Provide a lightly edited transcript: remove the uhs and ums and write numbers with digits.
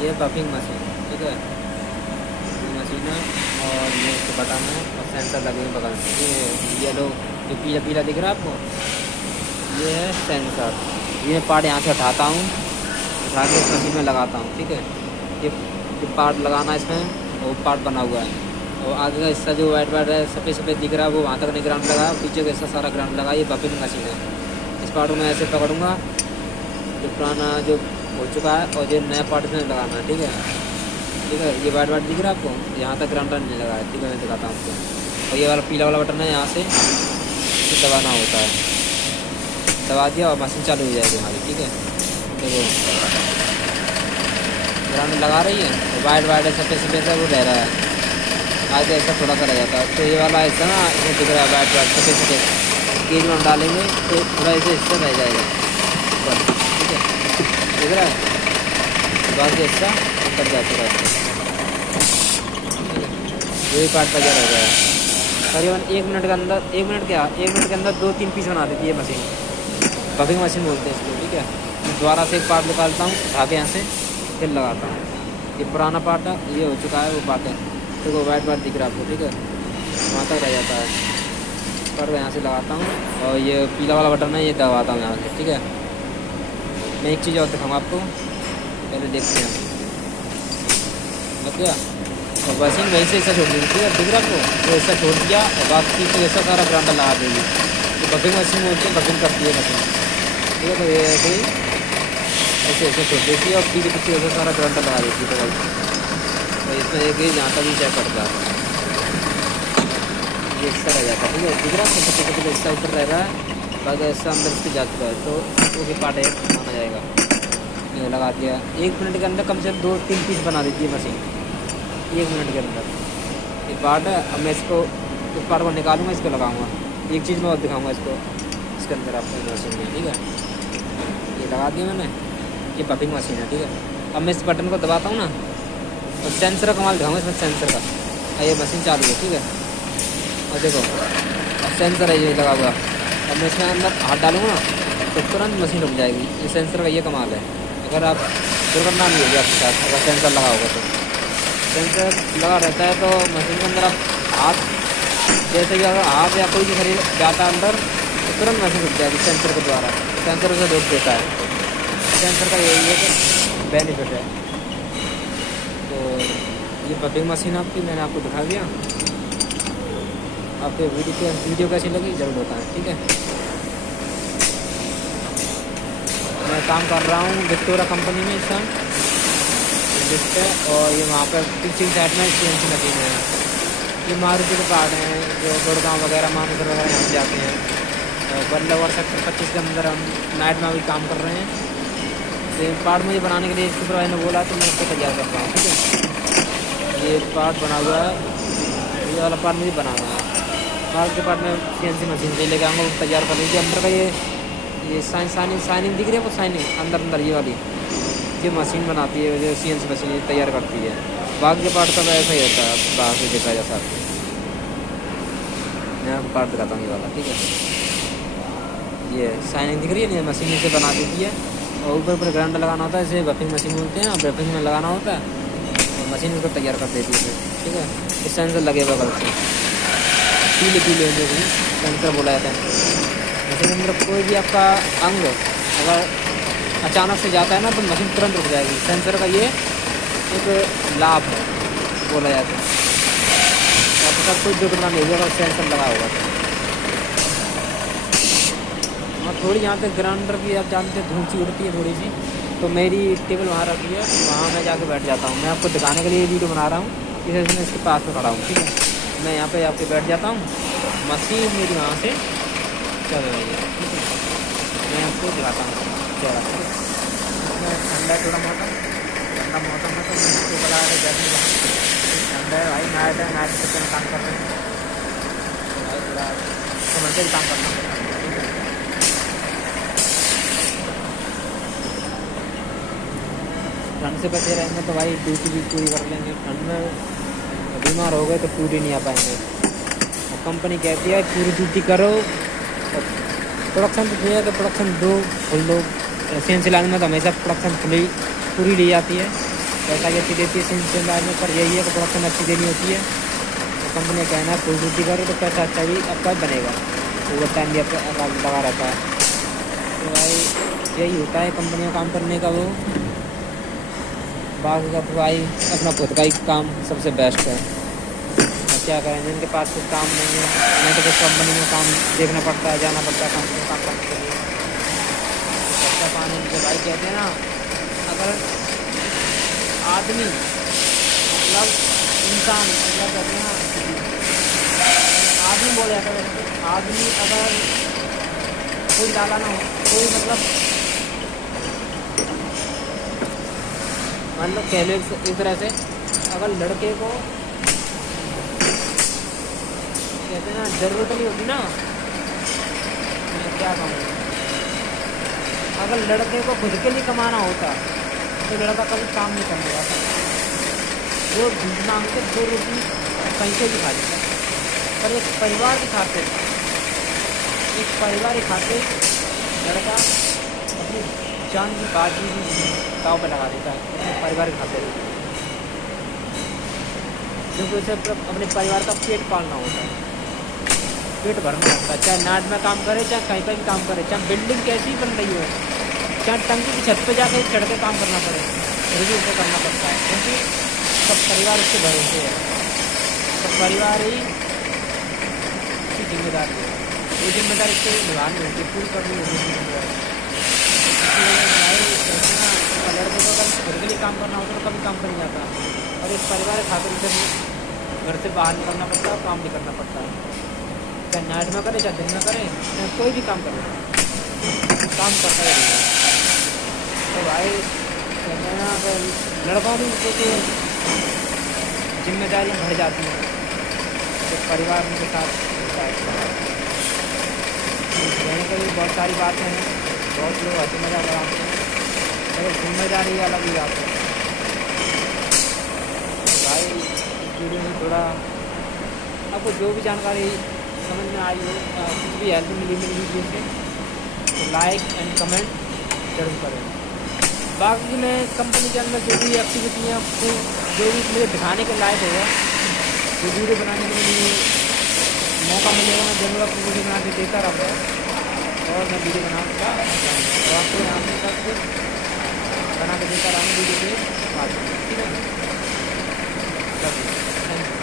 ये buffing machine, ठीक है, ये मशीन है। और ये इसके बटन है और सेंसर लगे हुए बगल में। ये येलो जो पीला पीला दिख रहा है आपको, ये है सेंसर। ये पार्ट यहाँ से उठाता हूँ, उठा के इस मशीन में लगाता हूँ, ठीक है। ये पार्ट लगाना इसमें, वो पार्ट बना हुआ है। और आगे का हिस्सा जो वाइट वाइट है, सफ़ेद सफ़ेद दिख रहा है, वो वहाँ तक नहीं ग्राउंड लगा, पीछे का हिस्सा सारा ग्राउंड लगा। ये बफिंग मशीन है। इस पार्ट को मैं ऐसे पकड़ूँगा, जो पुराना जो हो चुका है, और ये नया पार्ट इसमें लगाना है, ठीक है। ठीक है, ये वाइट वाइट दिख रहा है आपको, यहाँ तक ग्राउंडर नहीं लगा है, ठीक है। मैं दिखाता हूँ आपको। और ये वाला पीला वाला बटन है, यहाँ से दबाना होता है। दबा दिया और मशीन चालू हो जाएगी हमारी, ठीक है। देखो ग्राउंड लगा रही है, तो वाइट वाइट है, सफ़ेद सफ़ेद है, वो रह रहा है। आगे ऐसा थोड़ा सा रह जाता है। तो ये वाला हिस्सा ना, इसमें दिख रहा है वाइट वाइट सफ़ेद सफ़ेद, गेज में हम डालेंगे तो थोड़ा ऐसे हिस्सा रह जाएगा ऊपर, ठीक है, दिख रहा है। बाकी हिस्सा ऊपर जा चुका है, यही पार्ट बचा रह गया है। करीबन 1 मिनट के अंदर, 1 मिनट क्या, 1 मिनट के अंदर 2-3 पीस बना देती है मशीन। बफिंग मशीन बोलते हैं इसको, ठीक है। दोबारा से एक पार्ट निकालता हूँ, उठा के यहाँ से फिर लगाता हूँ। ये पुराना पार्ट है, ये हो चुका है वो पार्ट है, तो वो वाइट वाइट दिख रहा है आपको, ठीक है, वहाँ तक रह जाता है। पर यहाँ से लगाता हूँ, और ये पीला वाला बटन है, ये दबाता हूँ यहाँ से, ठीक है। मैं एक चीज़ और दिखाऊँगा आपको, पहले देखते हैं। क्या और मशीन वहीं से ऐसा छोड़ दी, ठीक है, दिख रहा आपको, तो ऐसा छोड़ दिया और बाकी तो ऐसा सारा ग्राउंडर लगा देगी। तो बफिंग मशीन बोलते हैं, बफिंग करती है मशीन, ठीक है। तो ये ऐसे ऐसे ऐसे छोड़ देती है और पीछे पीछे ऐसा सारा ग्राउंडर लगा देती है। तो इसमें एक ही यहाँ तक ही चेक करता है, ये हिस्सा रह जाता है, ठीक है, दिख रहा है, छोटे छोटे हिस्सा ऊपर रह रहा है, बाकी हिस्सा अंदर इसके जा चुका है, तो वो भी पार्ट एक माना जाएगा। ये लगा दिया। 1 मिनट के अंदर कम से कम 2-3 पीस बना देती है मशीन, 1 मिनट के अंदर। ये पार्ट है, अब मैं इसको, इस पार्ट को निकालूंगा, इसको लगाऊंगा। एक चीज़ मैं और दिखाऊंगा इसको, इसके अंदर आपको मशीन में, ठीक है। ये लगा दिया मैंने, ये बफिंग मशीन है, ठीक है। अब मैं इस बटन को दबाता हूँ ना, और सेंसर का कमाल दिखाऊंगा इसमें, सेंसर का। ये मशीन चालू है, ठीक है, और देखो अब सेंसर है ये लगा हुआ। अब मैं इसमें अंदर हाथ डालूंगा ना, तो तुरंत मशीन रुक जाएगी। ये सेंसर का ये कमाल है। अगर आप दुर्घटना नहीं होगी आपके साथ, अगर सेंसर लगा होगा तो। सेंसर लगा रहता है तो मशीन के अंदर आप हाथ, जैसे भी अगर हाथ या कोई भी शरीर जाता है अंदर, तो तुरंत मशीन रुक जाएगी सेंसर के द्वारा। सेंसर उसे रोक देता है। सेंसर का यही एक बेनिफिट है। तो ये बफिंग मशीन आपकी मैंने आपको दिखा दिया। आपको वीडियो कैसी लगी ज़रूर बताएं, ठीक है। मैं काम कर रहा हूँ विक्टोरिया कंपनी में इस टाइम, जिस पे, और ये वहाँ पर पीछे साइड में CNC मशीन है। ये मारुति के पार्ट हैं, जो गुड़गांव वगैरह, मानसर वगैरह यहाँ जाते हैं। बल्लभगढ़ सेक्टर 25 के अंदर हम नाइट में अभी काम कर रहे हैं। तो पार्ट मुझे बनाने के लिए सुपरवाइजर ने बोला, तो मैं उसको तैयार करता हूँ, ठीक है। ये पार्ट बना हुआ है, ये वाला पार्ट मुझे बनाना है। पार्ट के पार्ट में CNC मशीन से लेके आऊँगा, वो तैयार कर लीजिए। अंदर का ये शाइनिंग दिख रही है, वो शाइनिंग अंदर ये वाली, ये मशीन बनाती है, जो CNC मशीन तैयार करती है। बाकी के पार्ट सब ऐसा ही होता है, बाहर से देखा जा सकता है। मैं आपको पार्ट दिखाता हूँ ये वाला, ठीक है। ये शाइनिंग दिख रही है, मशीन से बना देती है। और ऊपर ग्राइंडर लगाना होता है, इसे बफिंग मशीन बोलते हैं। बफिंग में लगाना होता है, और मशीन उसको तैयार कर देती है, ठीक है। इस सेंसर लगे हुआ बगल से, पीले जो भी सेंसर बोला जाता है। मशीन के अंदर कोई भी आपका अंग अगर अचानक से जाता है ना, तो मशीन तुरंत रुक जाएगी। सेंसर का ये एक लाभ है बोला जाता है। आपके साथ कोई दुर्घटना नहीं होगी अगर सेंसर लगा होगा तो। और थोड़ी यहाँ पे ग्राइंडर की आप जानते हैं धूल सी उड़ती है थोड़ी सी, तो मेरी टेबल वहाँ रखी है, वहाँ मैं जाके बैठ जाता हूँ। मैं आपको दिखाने के लिए वीडियो बना रहा हूँ, इसलिए मैं इसके पास में खड़ा हूँ, ठीक है। मैं यहाँ पे आके बैठ जाता हूँ, मशीन मेरी वहाँ से चल रही है, ठीक है। मैं आपको दिखाता हूँ चौड़ा, ठंडा है थोड़ा मौसम, ठंडा मौसम है, तो मैं इसको बता रहे गर्मी का ठंडा है भाई। नाइट है, नाइट से काम कर रहे हैं भाई, थोड़ा समझ के काम करना पड़ता है, ठीक है। ठंड से बचे रहेंगे तो भाई ड्यूटी भी पूरी कर लेंगे। ठंड में बीमार हो गए तो पूरी नहीं आ पाएंगे। और कंपनी कहती है पूरी ड्यूटी करो, और प्रोडक्शन तो चाहिए तो प्रोडक्शन दो फुल दो। CNC लाइन में तो हमेशा प्रोडक्शन पूरी ली जाती है, पैसा भी अच्छी देती है सिंचाई में, पर यही है कि प्रोडक्शन अच्छी देनी होती है। तो कंपनी का कहना है फुल ड्यूटी करो तो पैसा अच्छा भी आपका बनेगा, ओवर टाइम भी आपका लगा रहता है। तो भाई यही होता है कंपनी में काम करने का। वो बाकी का तो भाई अपना खुद का ही काम सबसे बेस्ट है। अब क्या करें, जिनके पास कुछ काम नहीं है उन्हें तो कुछ कंपनी में काम देखना पड़ता है, जाना पड़ता है कंपनी में काम करने के लिए। पैसा पाने के भाई कहते हैं ना, अगर आदमी मतलब इंसान मतलब कहते हैं ना, आदमी बोल जाता है, आदमी अगर कोई लाला ना हो, कोई मतलब कह लो इस तरह से, अगर लड़के को कहते हैं ना जरूरत नहीं होती ना, मैं क्या कहूँ, अगर लड़के को खुद के लिए कमाना होता तो लड़का कभी काम नहीं करने जाता। वो मांग के 2 रोटी कहीं से भी खा लेता, पर एक परिवार के खातिर, एक परिवार के खातिर लड़का अपनी जान की बाजी भी दाव पर लगा देता है अपने परिवार के खातिर, क्योंकि उसे अपने परिवार का पेट पालना होता है, पेट भरना होता है। चाहे नाट में काम करे, चाहे कहीं पर भी काम करे, चाहे बिल्डिंग कैसी बन रही हो, चाहे टंकी की छत पे जाकर चढ़ के काम करना पड़े, फिर भी उसे करना पड़ता है, क्योंकि सब परिवार उसके भरोसे है। सब परिवार ही उसकी जिम्मेदारी है, वो जिम्मेदारी उसको निभानी होती है, पूरी करनी होती है जिम्मेदारी। लड़के को अगर खुद के लिए काम करना होता तो कभी काम कर नहीं जाता, और इस परिवार के खातिर उसे घर से बाहर निकलना पड़ता है, काम भी करना पड़ता है। चाहे नाइट में करे, चाहे दिन में करे, चाहे कोई भी काम करे, काम करता ही रहेगा। तो भाई कहते हैं ना, अगर लड़कों भी कुछ जिम्मेदारियाँ बढ़ जाती हैं तो परिवार उनके साथ होता है। कहने के लिए बहुत सारी बातें हैं, बहुत लोग हंसी मजाक कराते हैं, मगर जिम्मेदारी अलग ही आती है। तो भाई इस वीडियो में थोड़ा आपको जो भी जानकारी समझ में आई हो, कुछ भी हेल्प मिली मेरी वीडियो से, तो लाइक एंड कमेंट जरूर करें। बाकी मैं कंपनी के अंदर जो भी एक्टिविटी है, आपको जो भी मुझे दिखाने के लायक होगा, जो वीडियो बनाने के लिए मौका मिलेगा, मैं जरूर आपको वीडियो बना के देता रहूँगा, और मैं वीडियो बनाऊँगा और आपको यहाँ पे सब कुछ बना के देता रहूँगा वीडियो के बाद। ठीक है, थैंक यू।